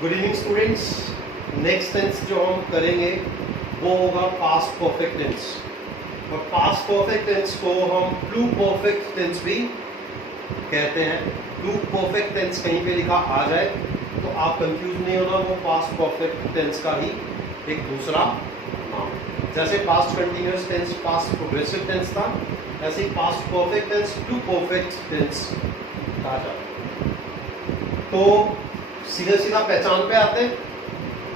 Good evening students. Next tense जो हम करेंगे वो होगा पास्ट परफेक्ट टेंस। और पास्ट परफेक्ट टेंस को हम प्लू परफेक्ट टेंस भी कहते हैं। प्लू परफेक्ट टेंस कहीं पे लिखा आ जाए तो आप कंफ्यूज नहीं होना, वो पास्ट परफेक्ट टेंस का ही एक दूसरा नाम। जैसे past continuous tense past progressive tense था, ऐसे ही past perfect tense pluperfect tense कहा जाता है। तो सीधा सीधा पहचान पे आते हैं।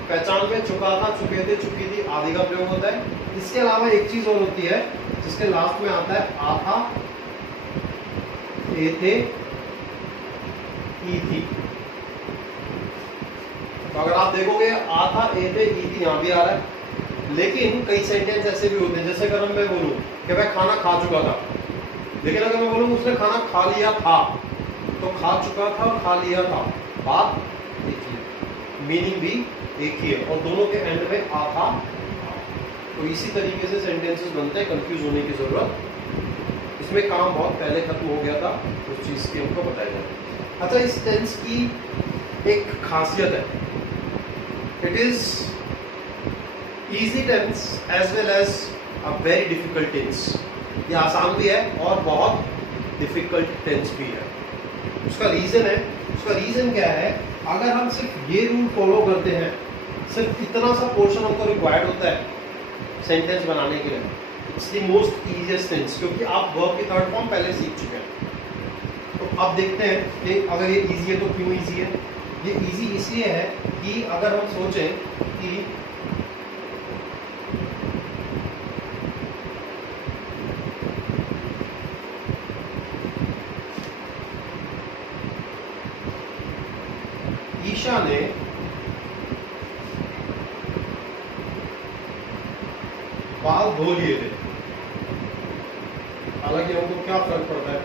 पहचान में चुका था, चुके थे, चुकी थी आदि का प्रयोग होता है। इसके अलावा एक चीज और होती है जिसके लास्ट में आता है आ था, ए थे, ई थी। तो अगर आप देखोगे आ था, ए थे, ई थी यहां भी आ रहा है। लेकिन कई सेंटेंस ऐसे भी होते हैं, जैसे अगर मैं बोलूं कि मैं खाना खा चुका था, लेकिन अगर मैं बोलूं उसने खाना खा लिया था, तो खा चुका था और खा लिया था बात एक ही है, मीनिंग भी एक ही है, और दोनों के एंड में आ था। तो इसी तरीके से सेंटेंसेस बनते हैं, कंफ्यूज होने की जरूरत। इसमें काम बहुत पहले खत्म हो गया था, उस चीज की हमको बताया जाए। अच्छा, इस टेंस की एक खासियत है, it is easy tense as well as a very difficult tense. ये आसान भी है और बहुत डिफिकल्ट टेंस भी है। उसका रीजन है, उसका रीजन क्या है, अगर हम सिर्फ ये रूल फॉलो करते हैं, सिर्फ इतना सा पोर्शन हमको रिक्वायर्ड होता है सेंटेंस बनाने के लिए, it's the most easiest tense, क्योंकि आप वर्ब की थर्ड फॉर्म पहले सीख चुके हैं। तो अब देखते हैं कि अगर ये इजी है तो क्यों इजी है। ये इजी इसलिए है कि अगर हम सोचें कि ईशा ने बाल धो लिए थे। हालांकि हमको क्या फर्क पड़ता है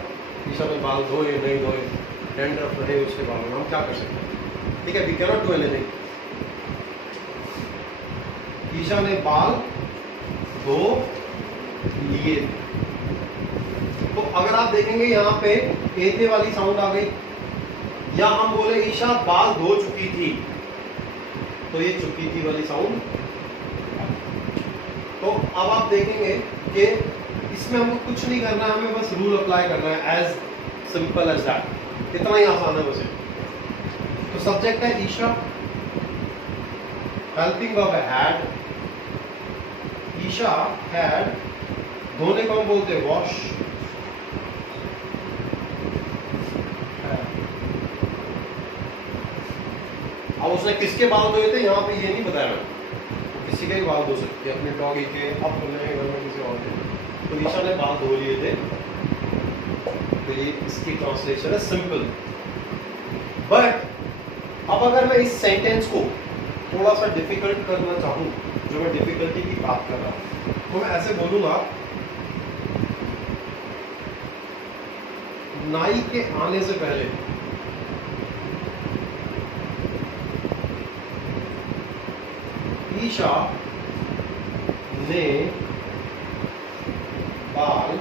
ईशा ने बाल धोए नहीं धोए, डैंड्रफ रहे उसके बालों में, हम क्या कर सकते हैं। ठीक है, we can not do anything. Isha ने बाल धो लिए थे। तो अगर आप देखेंगे यहाँ पे ए वाली साउंड आ गई, या हम बोले ईशा बाल धो चुकी थी, तो ये चुकी थी वाली साउंड। तो अब आप देखेंगे कि इसमें हमको कुछ नहीं करना है, हमें बस रूल अप्लाई करना है, एज सिंपल एज दैट। इतना ही आसान है वैसे। तो सब्जेक्ट है ईशा, हेल्पिंग वर्ब है हैड। ईशा हैड, धोने को हम बोलते हैं वॉश। अब उसने किसके बाल धोए थे यहाँ पे ये नहीं बताया मैंने, तो किसी के भी बाल धो सकती है, अपने डॉगी के, अपने घर में किसी और के। तो ईशा ने बाल धो लिए थे, तो ये इसकी ट्रांसलेशन है सिंपल। बट अब अगर मैं इस सेंटेंस को थोड़ा सा डिफिकल्ट करना चाहूँ, जो मैं डिफिकल्टी की बात कर रहा हूँ, तो मैं ऐसे बोलूंगा, नाई के आने से पहले ईशा ने बाल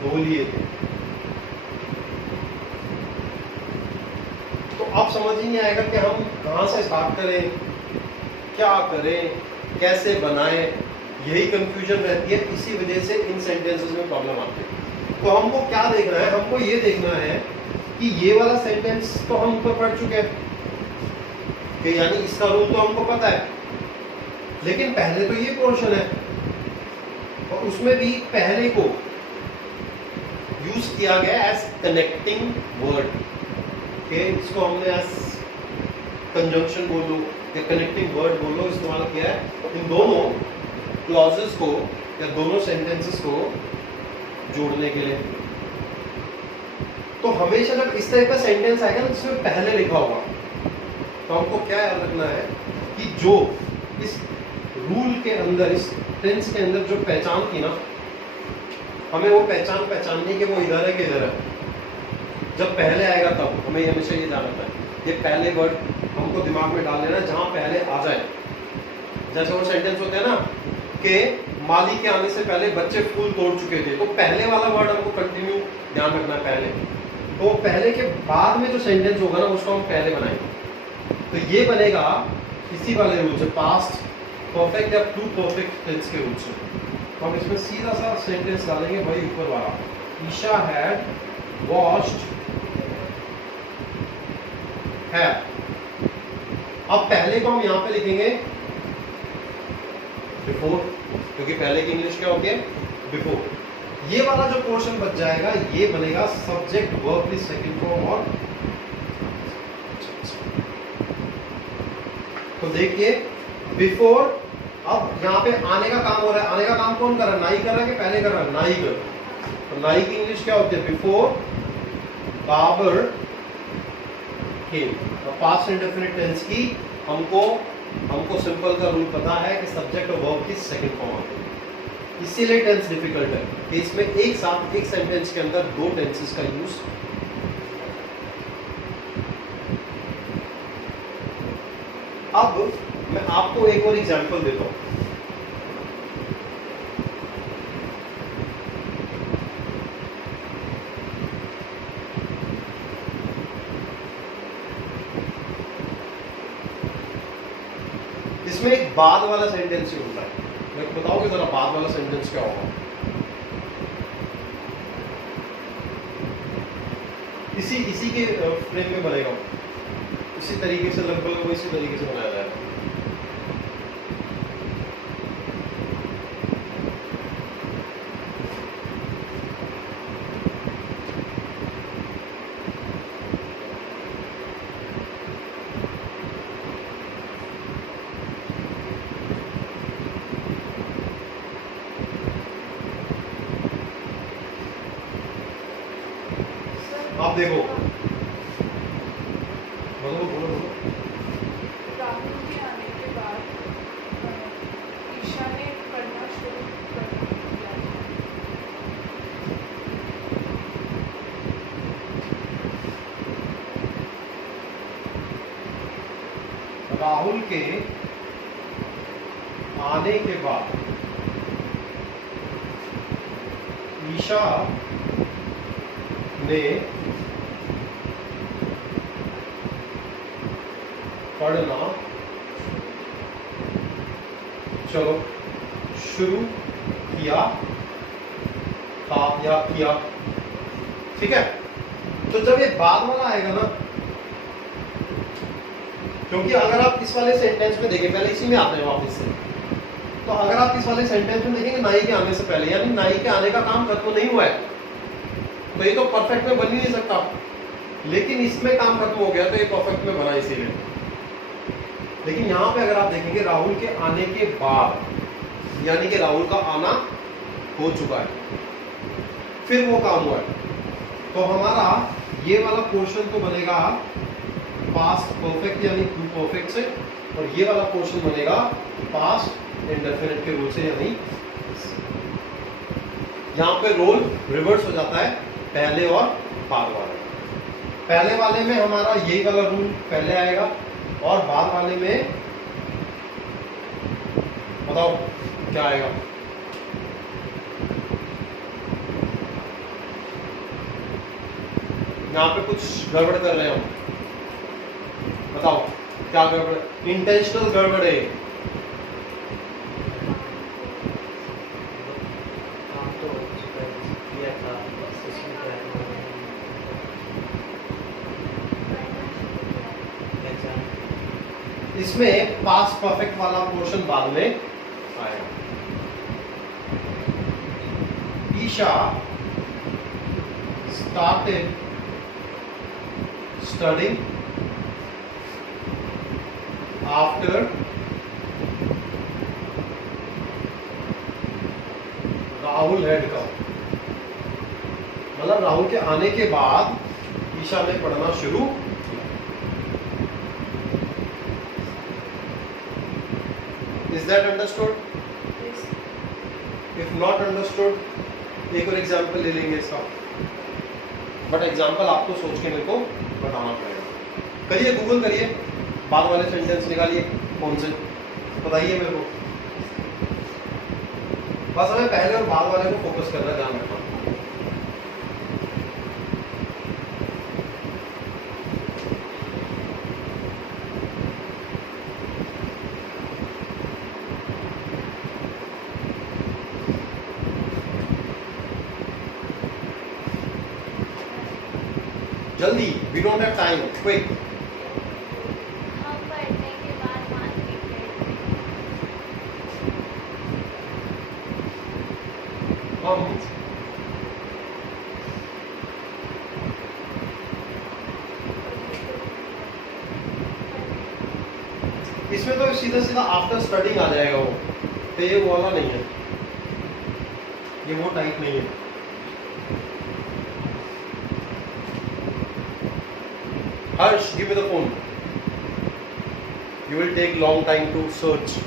धो लिए थे। तो अब समझ ही नहीं आएगा कि हम कहां से स्टार्ट करें, क्या करें, कैसे बनाएं। यही कंफ्यूजन रहती है, इसी वजह से इन सेंटेंसेस में प्रॉब्लम आती है। तो हमको क्या देखना है, हमको ये देखना है कि ये वाला सेंटेंस तो हम ऊपर पढ़ चुके हैं, कि यानी इसका रूल तो हमको पता है, लेकिन पहले तो ये पोर्शन है और उसमें भी पहले को यूज किया गया एज कनेक्टिंग वर्ड, कि इसको हमने एज कंजंक्शन बोलो या कनेक्टिंग वर्ड बोलो इस्तेमाल किया है इन दोनों क्लॉजेस को या दोनों सेंटेंसेस को जोड़ने के लिए। तो हमेशा जब इस टाइप का सेंटेंस आएगा ना जिसमें पहले लिखा होगा, तो हमको क्या याद रखना है कि जो इस रूल के अंदर, इस टेंस के अंदर जो पहचान थी ना, हमें वो पहचान पहचानने के वो इधर है कि इधर है। जब पहले आएगा तब हमें हमेशा ये ध्यान रखना है, ये पहले वर्ड हमको दिमाग में डाल लेना जहां पहले आ जाए। जैसे वो सेंटेंस होते हैं ना कि माली के आने से पहले बच्चे फूल तोड़ चुके थे, तो पहले वाला वर्ड हमको कंटिन्यू ध्यान रखना है पहले। तो पहले के बाद में जो सेंटेंस होगा ना उसको हम पहले बनाएंगे। तो ये बनेगा इसी वाले रूल से, पास्ट परफेक्ट या टू परफेक्ट टेंस के रूल से। तो हम इसमें सीधा सा सेंटेंस डालेंगे भाई ऊपर वाला, ईशा हैड वॉश्ड है। अब पहले को हम यहाँ पे लिखेंगे बिफोर, क्योंकि पहले की इंग्लिश क्या होती है, बिफोर। ये वाला जो पोर्शन बच जाएगा ये बनेगा सब्जेक्ट वर्ब की सेकंड फॉर्म। और तो देखिए बिफोर, अब यहाँ पे आने का काम हो रहा है। आने का काम कौन कर रहा है, नाई कर रहा है कि पहले कर रहा है, नाई कर। तो नाई की इंग्लिश क्या होती है, बिफोर बाबर केम। पास्ट इंडेफिनिट टेंस की हमको सिंपल का रूल पता है कि सब्जेक्ट और वर्ब की सेकंड फॉर्म आती है, इसीलिए टेंस डिफिकल्ट है कि इसमें एक साथ एक सेंटेंस के अंदर दो टेंसेस का यूज। अब मैं आपको एक और एग्जांपल देता हूं। इसमें एक बाद वाला सेंटेंस ही होता है। मैं बताओगे जरा बाद वाला सेंटेंस क्या होगा। इसी के फ्रेम में बनेगा, इसी तरीके से लगभग वो इसी तरीके से बनाया जाएगा। आप देखो, बोलो बोलो बोलो। राहुल के आने के बाद ईशा ने पढ़ना शुरू कर दिया। राहुल के आने के बाद ईशा ने पढ़ना चलो शुरू किया था या किया। ठीक है, तो जब ये बाद वाला आएगा ना, क्योंकि अगर आप इस वाले सेंटेंस में देखें, पहले इसी में आते हैं वापस से, तो अगर आप इस वाले सेंटेंस में देखेंगे नाई के आने से पहले, यानी नाई के आने का काम खत्म नहीं हुआ है, तो ये तो परफेक्ट में बन ही नहीं सकता। लेकिन इसमें काम खत्म हो गया तो ये परफेक्ट में बना इसीलिए। लेकिन यहाँ पे अगर आप देखेंगे राहुल के आने के बाद, यानी कि राहुल का आना हो चुका है, फिर वो काम हुआ है, तो हमारा ये वाला पोर्शन तो बनेगा पास्ट परफेक्ट यानी टू परफेक्ट से, और ये वाला पोर्शन बनेगा पास्ट इंडेफिनिट के रूल से, यानी यहाँ पे रोल रिवर्स हो जाता है पहले और बाद वाले। पहले वाले में हमारा यही वाला रूल पहले आएगा, और बाद वाले में बताओ क्या आएगा। यहाँ पे कुछ गड़बड़ कर रहे हो, बताओ क्या गड़बड़, इंटेंशनल गड़बड़ है। इसमें पास्ट परफेक्ट वाला पोर्शन बाद में आएगा। Isha started studying after Rahul had come। मतलब राहुल के आने के बाद ईशा ने पढ़ना शुरू किया। Is that understood? Yes. If not understood, एक और एग्जाम्पल ले लेंगे इसका, बट एग्जाम्पल आपको सोच के मेरे को बताना पड़ेगा। करिए, गूगल करिए, बाद वाले सेंटेंस निकालिए, कौन से बताइए मेरे को। बस हमें पहले और बाद वाले को फोकस करना, ध्यान रखना। We don't have time, quick. हम पढ़ने के बाद मार्केट गए थे। हम इसमें तो सीधा सीधा आफ्टर स्टडिंग आ जाएगा वो, तो ये वो वाला नहीं है, ये वो टाइप नहीं है। Harsh, give me the phone, you will take long time to search.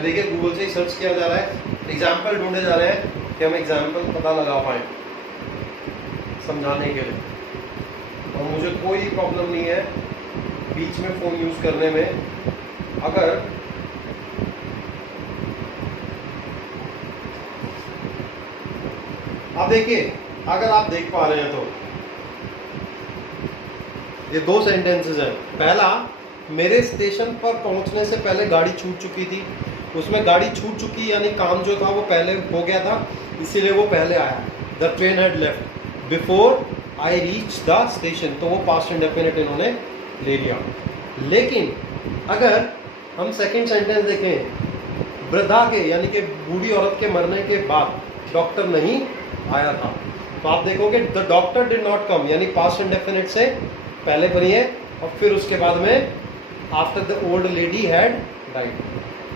देखिए गूगल से ही सर्च किया जा रहा है, एग्जाम्पल ढूंढे जा रहे हैं कि हम एग्जाम्पल पता लगा पाए समझाने के लिए। और मुझे कोई प्रॉब्लम नहीं है बीच में फोन यूज करने में। अगर आप देखिए, अगर आप देख पा रहे हैं तो ये दो सेंटेंसेस हैं। पहला, मेरे स्टेशन पर पहुंचने से पहले गाड़ी छूट चुकी थी। उसमें गाड़ी छूट चुकी यानी काम जो था वो पहले हो गया था, इसीलिए वो पहले आया। The train had left before I reach the station, तो वो पास्ट इंडेफिनिट इन्होंने ले लिया। लेकिन अगर हम सेकंड सेंटेंस देखें, वृद्धा के यानी कि बूढ़ी औरत के मरने के बाद डॉक्टर नहीं आया था, तो आप देखोगे the doctor did not come, यानी पास्ट इंडेफिनिट से पहले बनी है, और फिर उसके बाद में after the old lady had died,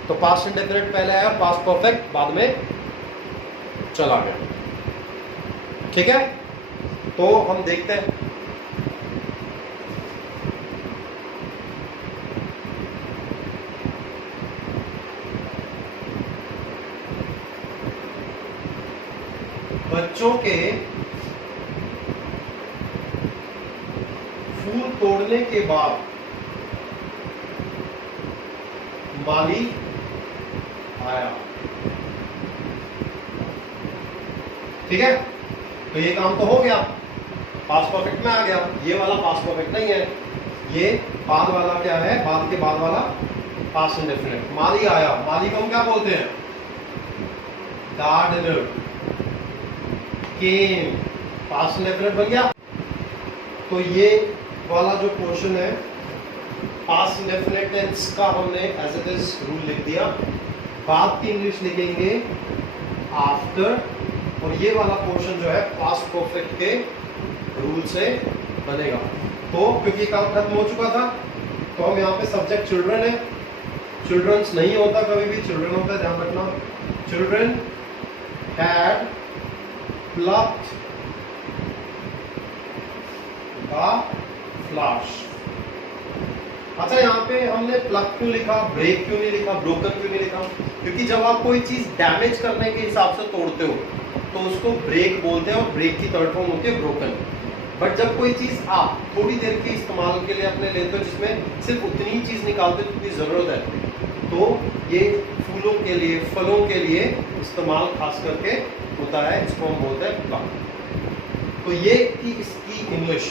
तो पास्ट इंडेफिनिट पहले आया और पास्ट परफेक्ट बाद में चला गया। ठीक है, तो हम देखते हैं। बच्चों के फूल तोड़ने के बाद माली आया। ठीक है, तो ये काम तो हो गया, पास्ट परफेक्ट में आ गया। ये वाला पास्ट परफेक्ट नहीं है, ये बाद वाला क्या है, बाद के बाद वाला पास्ट इंडेफिनिट। माली आया, माली को हम क्या बोलते हैं, गार्डनर। केम, पास्ट इंडेफिनिट बन गया। तो ये वाला जो पोर्शन है पास्ट इंडेफिनिट टेंस का हमने एज इट इज रूल लिख दिया। बाद की इंग्लिश लिखेंगे आफ्टर, और ये वाला पोर्शन जो है पास्ट परफेक्ट के रूल से बनेगा। तो क्योंकि काम खत्म हो चुका था, तो हम यहाँ पे सब्जेक्ट चिल्ड्रन है, चिल्ड्रंस नहीं होता, कभी भी चिल्ड्रन होता है, ध्यान रखना। Children had plucked the flowers। अच्छा, यहाँ पे हमने प्लग क्यों लिखा, ब्रेक क्यों नहीं लिखा, ब्रोकन क्यों नहीं लिखा? क्योंकि जब आप कोई चीज डैमेज करने के हिसाब से तोड़ते हो तो उसको ब्रेक बोलते हैं, और ब्रेक की थर्ड फॉर्म होती है ब्रोकन। बट जब कोई चीज आप थोड़ी देर के इस्तेमाल के लिए अपने लेते हो, जिसमें सिर्फ उतनी ही चीज निकालते हो जितनी जरूरत है, तो ये फूलों के लिए, फलों के लिए इस्तेमाल खास करके होता है, इसको हम बोलते हैं प्लग। तो ये थी इसकी इंग्लिश।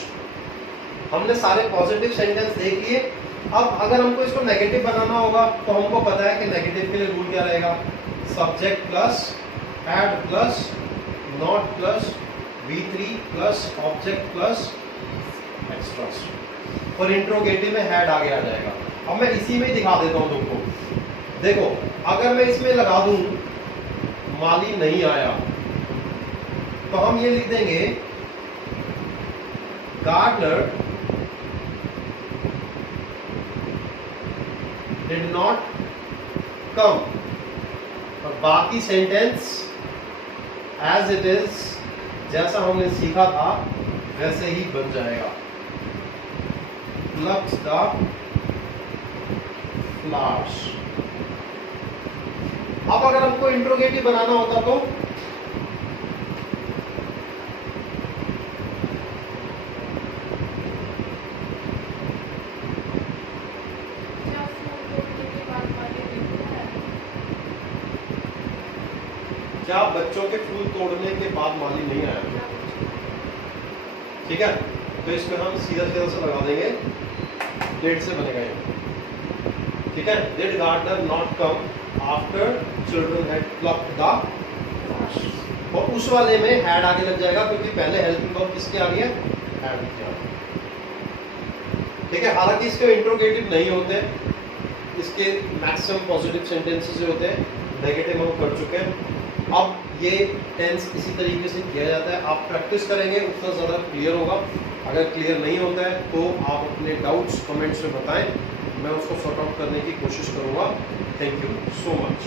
हमने सारे पॉजिटिव सेंटेंस देख लिए। अब अगर हमको इसको नेगेटिव बनाना होगा तो हमको पता है कि नेगेटिव के लिए रूल क्या रहेगा, subject plus had plus not plus V3 plus object plus extras, और इंट्रोगेटिव में हैड आगे आ जाएगा। अब मैं इसी में ही दिखा देता हूं तुमको। देखो, अगर मैं इसमें लगा दूं माली नहीं आया, तो हम ये लिख देंगे गार्डनर डिड नॉट कम, और बाकी सेंटेंस एज इट इज जैसा हमने सीखा था वैसे ही बन जाएगा। plucked the flowers। अब अगर हमको इंट्रोगेटिव बनाना होता तो क्या बच्चों के फूल तोड़ने के बाद माली नहीं आया? ठीक है, तो इसमें हम सीधा सीधा से लगा देंगे डेट से बनेगा ये, ठीक है। Did gardener not come after children had plucked the, और उस वाले में हैड आगे लग जाएगा क्योंकि पहले हेल्पिंग वर्ब किसके आ रही है, हैड की आ रही है, ठीक है। हालांकि इसके इंट्रोगेटिव नहीं होते, इसके मैक्सिमम पॉजिटिव सेंटेंसेस जो होते हैं, नेगेटिव हम कर चुके हैं। अब ये टेंस इसी तरीके से किया जाता है, आप प्रैक्टिस करेंगे उतना ज़्यादा क्लियर होगा। अगर क्लियर नहीं होता है तो आप अपने डाउट्स कमेंट्स में बताएं, मैं उसको सॉर्ट आउट करने की कोशिश करूँगा। Thank you so much.